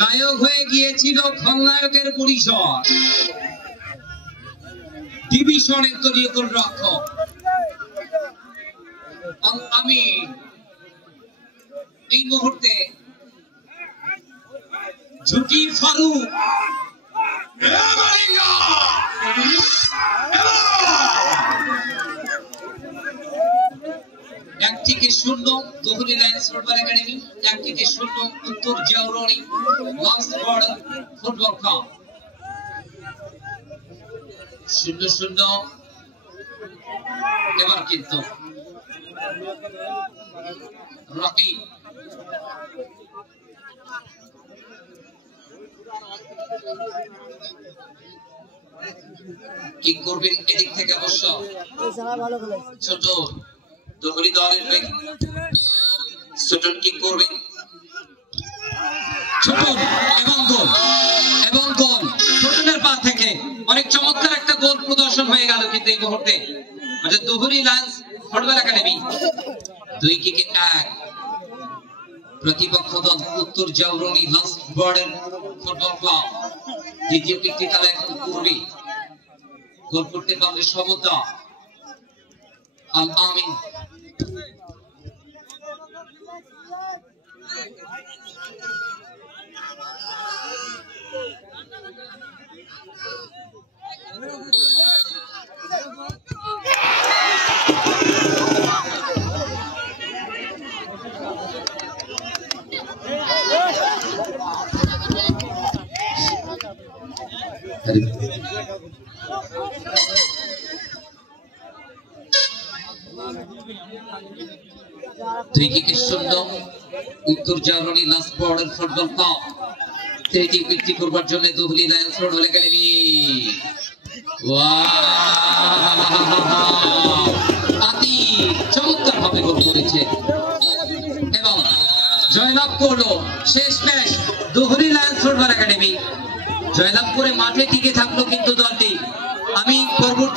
নায়ক হয়ে গিয়েছিল খলনায়কের পরিসর, ডিভিশনের দলীয় গোলরক্ষক আমি এই মুহূর্তে ঝুঁকি ফারুক একটিকে 0 দোহলি লায়ন্স ফুটবল একাডেমি, একটিকে 0 উত্তর জাউরনি লাস্ট বর্ডার ফুটবল ক্লাব। 0-0 এবার কিন্তু রকি কি করবেন এদিক থেকে অবশ্য ছোট দোহলি দলের ছোট কি করবেন ছোট এবং গোল ছোটনের পা থেকে অনেক চমৎকার একটা গোল প্রদর্শন হয়ে গেল কিন্তু এই মুহূর্তে মানে দোহলি লায়ন্স ফুটবল একাডেমি 2-1 প্রতিপক্ষ দল উত্তর জাউরনি লাস্ট বর্ডার ফুটবল ক্লাব। দ্বিতীয় কিকটি তারা এখন করবে, গোল করতে পারলে সমতা আল আমিন উত্তর জাউরনি লাস্ট বর্ডার ফুটবল ক্লাব। তৃতীয় কিকটি করবার জন্য দোহলি লায়ন্স ফুটবল একাডেমি চমৎকার ভাবে গোল করেছে এবং জয়লাভ করলো শেষ ম্যাচ দোহলি লায়ন্স ফুটবল একাডেমি। জয়লাভ করে মাঠে টিকে থাকলো কিন্তু দলটি। আমি পরবর্তী